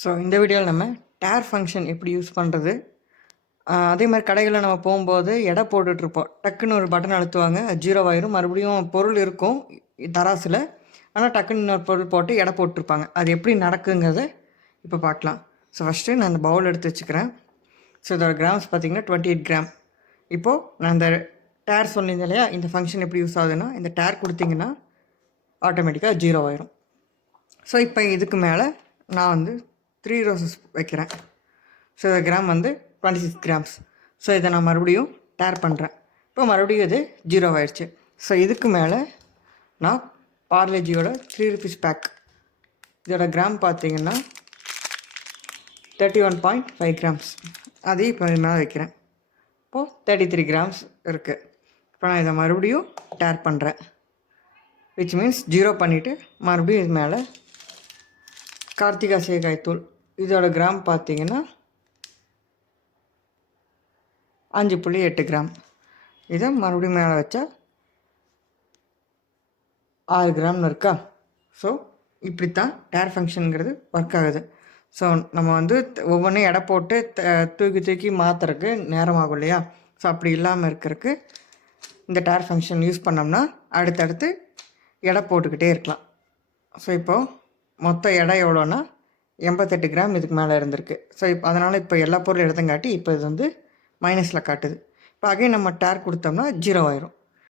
So இந்த வீடியோவில் நம்ம டேர் ஃபங்க்ஷன் எப்படி யூஸ் பண்ணுறது, அதே மாதிரி கடைகளில் நம்ம போகும்போது எடை போட்டுட்ருப்போம். டக்குன்னு ஒரு பட்டன் அழுத்துவாங்க, அது 0 ஆயிரும். மறுபடியும் பொருள் இருக்கும் தராசில், ஆனால் டக்குன்னு இன்னொரு பொருள் போட்டு எடை போட்டிருப்பாங்க. அது எப்படி நடக்குங்கிறத இப்போ பார்க்கலாம். ஸோ ஃபஸ்ட்டு நான் இந்த பவுல் எடுத்து வச்சுக்கிறேன். ஸோ இதோட கிராம்ஸ் பார்த்திங்கன்னா 28 கிராம். இப்போது நான் இந்த டேர் சொன்னீங்க இல்லையா, இந்த ஃபங்க்ஷன் எப்படி யூஸ் ஆகுதுன்னா, இந்த டேர் கொடுத்தீங்கன்னா ஆட்டோமேட்டிக்காக 0 ஆயிரும். ஸோ இப்போ இதுக்கு மேலே நான் வந்து 3 ரோசஸ் வைக்கிறேன். ஸோ இந்த கிராம் வந்து 26 கிராம்ஸ். ஸோ இதை நான் மறுபடியும் டேர் பண்ணுறேன். இப்போ மறுபடியும் இது 0 ஆயிடுச்சு. ஸோ இதுக்கு மேலே நான் பார்லேஜியோட 3 rupees பேக், இதோட கிராம் பார்த்தீங்கன்னா 31.5 கிராம்ஸ், அதையும் இப்போ இது மேலே வைக்கிறேன். இப்போது 33 கிராம்ஸ் இருக்குது. இப்போ நான் இதை மறுபடியும் டேர் பண்ணுறேன், விச் மீன்ஸ் 0 பண்ணிவிட்டு மறுபடியும் இது மேலே கார்த்திகா சேகாய் தூள், இதோட கிராம் பார்த்தீங்கன்னா 5.8 கிராம். இதை மறுபடியும் மேலே வச்சா 6 கிராம்னு இருக்கா. ஸோ இப்படித்தான் டேர் ஃபங்க்ஷனுங்கிறது ஒர்க் ஆகுது. ஸோ நம்ம வந்து ஒவ்வொன்றையும் எடை போட்டு தூக்கி தூக்கி மாற்றுறதுக்கு நேரம் ஆகும் இல்லையா. ஸோ அப்படி இல்லாமல் இருக்கிறதுக்கு இந்த டேர் ஃபங்க்ஷன் யூஸ் பண்ணோம்னா அடுத்தடுத்து எடை போட்டுக்கிட்டே இருக்கலாம். ஸோ இப்போது மொத்த எடை எவ்வளோன்னா 88 கிராம் இதுக்கு மேலே இருந்திருக்கு. ஸோ இப்போ அதனால் இப்போ எல்லா பொருளும் எடுத்தங்காட்டி இப்போ இது வந்து மைனஸில் காட்டுது. இப்போ அகைன் நம்ம டேர் கொடுத்தோம்னா 0 ஆயிரும்.